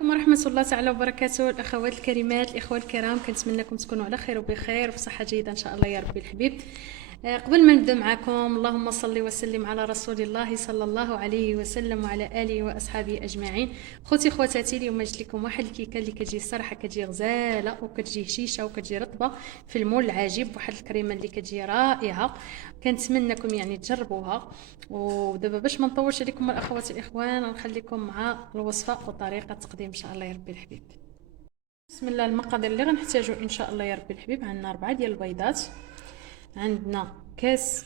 ورحمة الله تعالى وبركاته. الأخوات الكريمات، الإخوة الكرام، كنتمنىكم تكونوا على خير وبخير وبصحة جيدة إن شاء الله يا ربي الحبيب. قبل ما نبدا معكم، اللهم صل وسلم على رسول الله صلى الله عليه وسلم وعلى آله وأصحابه أجمعين. خوتي خواتاتي، اليوم جبت لكم واحد الكيكة اللي كتجي الصراحة كتجي غزالة وكتجي هشيشة وكتجي رطبة في المول العجيب، واحد الكريمة اللي كتجي رائعة. كنتمنىكم يعني تجربوها. ودابا باش ما نطولش عليكم الاخوات الاخوان، نخليكم مع الوصفه وطريقه التقديم ان شاء الله يا ربي الحبيب. بسم الله. المقادير اللي غنحتاجو ان شاء الله يا ربي الحبيب: عندنا 4 ديال البيضات، عندنا كاس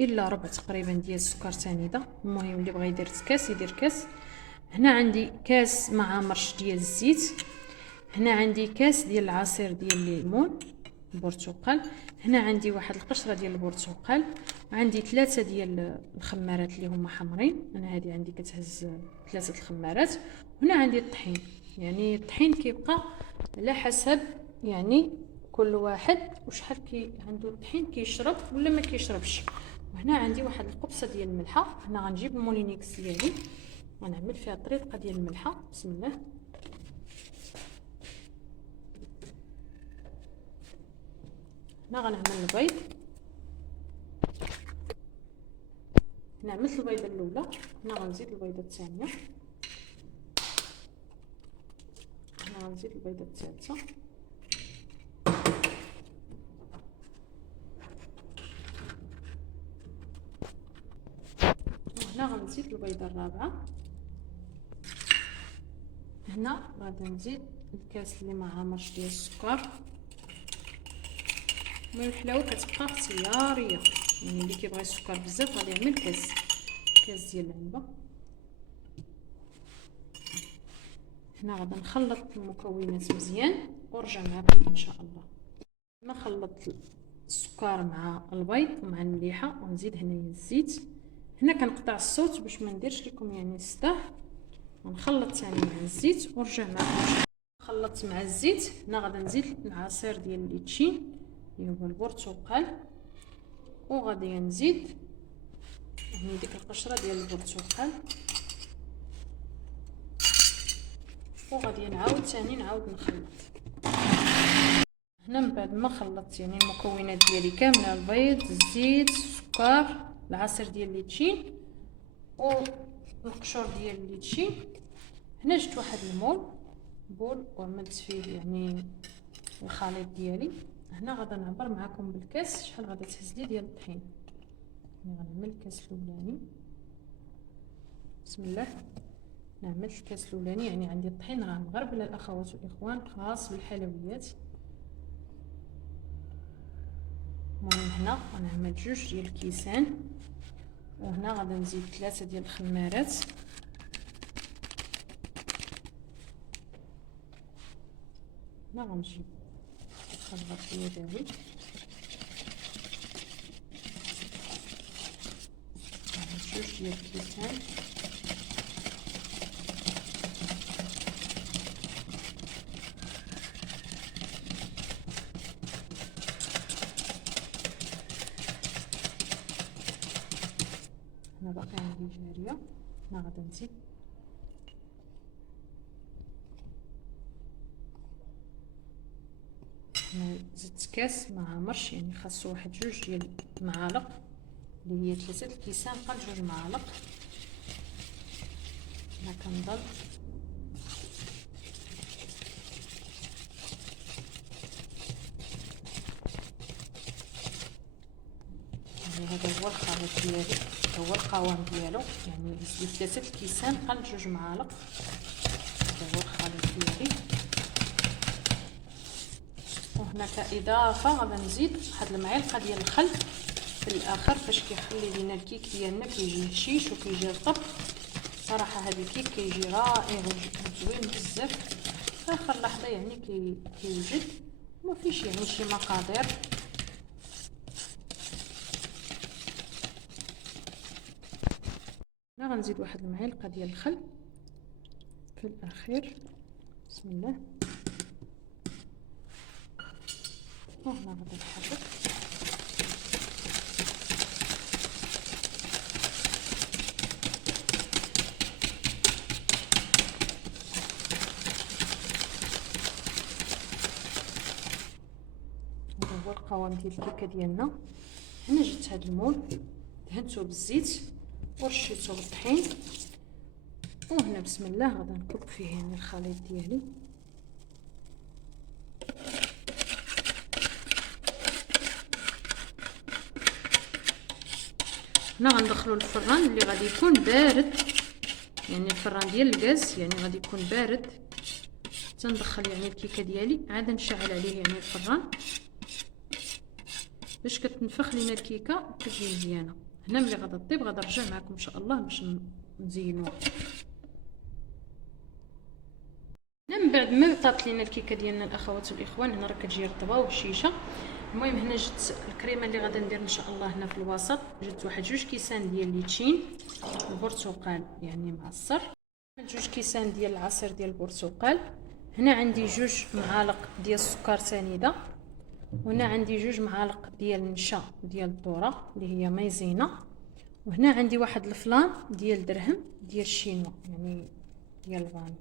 الا ربع تقريبا ديال السكر سنيده، المهم اللي بغى يدير كاس يدير كاس. هنا عندي كاس مع مرش ديال الزيت، هنا عندي كاس ديال العصير ديال الليمون البرتقال، هنا عندي واحد القشره ديال البرتقال، عندي 3 ديال الخمارات اللي هما حمرين، انا هذه عندي كتهز 3 الخمارات، هنا عندي الطحين. يعني الطحين كيبقى على حسب يعني كل واحد وشحال عنده الطحين كيشرب ولا ما كيشربش. وهنا عندي واحد القبصه ديال الملحه، هنا غنجيب المولينيكس ديالي غنعمل فيها طريقه ديال الملحه. بسم الله. هنا غنعمل البيض، هنا عملت البيضه الاولى، هنا غنزيد البيضه الثانيه، هنا غنزيد البيضه الثالثه، وهنا غنزيد البيضه الرابعه. هنا غادي نزيد الكاس اللي ما عامرش ديال السكر. المهم الحلاوه كتبقى اختياريه، يعني اللي كيبغي السكر بزاف غادي يعمل كاس ديال العنبه. هنا غادي نخلط المكونات مزيان ونرجع معكم ان شاء الله. ما خلطت السكر مع البيض ومع المليحه، ونزيد هنايا الزيت. هنا كنقطع الصوت باش ما نديرش لكم يعني الصداع. ونخلط ثاني مع الزيت ونرجع معكم. خلطت مع الزيت، هنا غادي نزيد العصير ديال الليتشين اللي هو البرتقال، وغادي نزيد يعني ديك القشره ديال البرتقال، وغادي نعاود ثاني نخلط. هنا من بعد ما خلطت يعني المكونات ديالي كامله، البيض، الزيت، السكر، العصير ديال الليتشين والقشور ديال الليتشين، هنا جبت واحد بول وعملت فيه يعني الخليط ديالي. هنا غادي نعبر معكم بالكاس شحال غادي تهز لي ديال الطحين. يعني غنعمل الكاس الاولاني، بسم الله. نعمل الكاس الاولاني، يعني عندي الطحين راه مغربل الاخوات والاخوان، خاص بالحلويات. المهم هنا غنعمل 2 ديال الكيسان، وهنا غادي نزيد 3 ديال الخمارات، هنا غنجيب الخلطه اليدوي، جوج ديال الكيسان، هنا باقي عندي جاريه، هنا غادي نزيد زدت كاس ما عامرش، يعني خاصو واحد 2 ديال المعالق اللي هي 3 الكيسان قل 2 معالق. هنا كنضل يعني هذا هو الخليط ديالي، هو القوام ديالو، يعني زدت 3 الكيسان قل 2 معالق، هذا هو الخليط ديالي. وهنا كاضافه غادي نزيد واحد المعلقه ديال الخل في الاخر باش كيخلي لينا الكيك ديالنا كيجي هشيش وكيجي رطب. صراحه هذا الكيك كيجي رائع وزوين بزاف. في اخر لحظه يعني كيوجد، ما فيش يعني شي مقادير. هنا غنزيد واحد المعلقه ديال الخل في الاخير، بسم الله. وهنا غادي نحرك. القوام ديال الكيكه ديالنا. هنا جبت هذا المول دهنته بالزيت ورشيته بالطحين، وهنا بسم الله غادي نكب فيه يعني الخليط ديالي. هنا غندخلو الفران اللي غادي يكون بارد، يعني الفران ديال الغاز يعني غادي يكون بارد. تندخل يعني الكيكه ديالي، عاد نشعل عليه يعني الفران باش كتنفخ لينا الكيكه كتجي مزيانه. هنا ملي غادا طيب غادا نرجع معكم ان شاء الله باش نزينوها. هنا من بعد ما طابت لينا الكيكه ديالنا الاخوات والاخوان، هنا راه كتجي رطبه وبشيشه. المهم هنا جبت الكريمه اللي غادا ندير ان شاء الله هنا في الوسط، جبت واحد 2 كيسان ديال الليتشين البرتقال يعني معصر، 2 كيسان ديال العصير ديال البرتقال. هنا عندي 2 معالق ديال السكر سنيده، وهنا عندي 2 معالق ديال النشا ديال الذره اللي هي مايزينا، وهنا عندي واحد الفلان ديال درهم ديال الشينوا يعني ديال الفاني.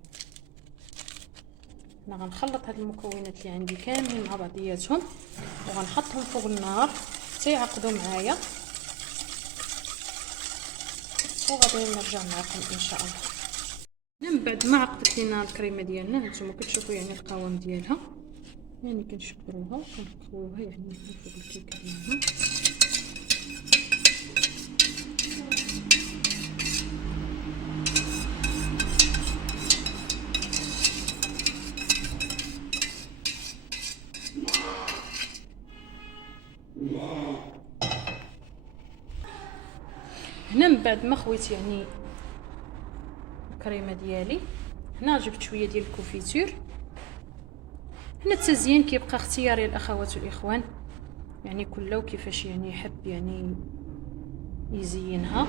انا غنخلط هاد المكونات اللي عندي كاملين مع بعضياتهم وغنحطهم فوق النار حتى يعقدوا معايا، وغادي نرجع معكم ان شاء الله. من بعد ما عقدت لينا الكريمه ديالنا هانتوما كتشوفوا يعني القوام ديالها، يعني كنشكروها وكنقووها يعني فوق الكيكه ديالنا. هنا من بعد ما خويت يعني الكريمه ديالي، هنا جبت شويه ديال الكونفيتور. هنا التزيين كيبقى اختياري الاخوات والاخوان، يعني كله كيفاش يعني يحب يعني يزينها.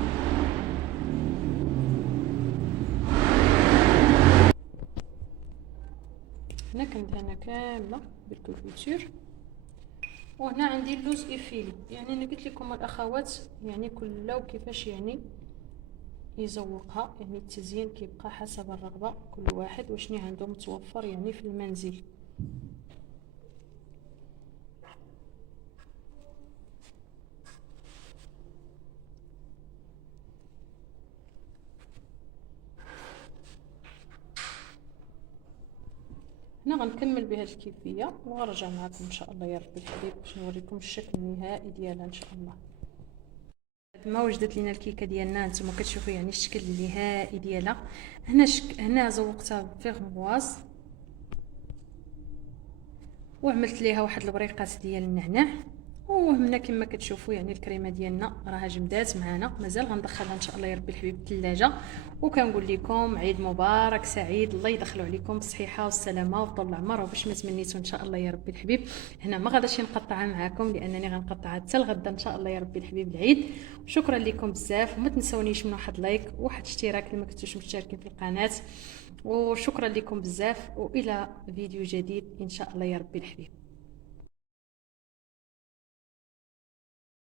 هنا كندهنها كامله بالكونفيتور. وهنا عندي اللوز افيلي، يعني انا قلت لكم الاخوات يعني كله كيفاش يعني يزوقها، يعني التزيين كيبقى حسب الرغبه كل واحد وشني عنده متوفر يعني في المنزل. هنا غنكمل بهذه الكيفيه وغنرجع معكم ان شاء الله يا ربي الحبيب باش نوريكم الشكل النهائي ديالها ان شاء الله. ما وجدت لينا الكيكه ديالنا نتوما كتشوفوا يعني الشكل النهائي ديالها. هنا زوقتها بفيغمواز وعملت ليها واحد البريقات ديال النعناع. وهنا كما كتشوفوا يعني الكريمه ديالنا راها جمدات معنا، مازال غندخلها ان شاء الله يا ربي الحبيب الثلاجه. وكنقول لكم عيد مبارك سعيد، الله يدخلوا عليكم بالصحه والسلامه وطول العمر وباش ما تمنيتوا ان شاء الله يا ربي الحبيب. هنا ما غاداش نقطعها معكم لانني غنقطعها حتى الغدا ان شاء الله يا ربي الحبيب العيد. شكرا لكم بزاف، وما تنسونيش من واحد لايك وواحد اشتراك اللي ما كنتوش مشتركين في القناه. وشكرا لكم بزاف، والى فيديو جديد ان شاء الله يا ربي الحبيب.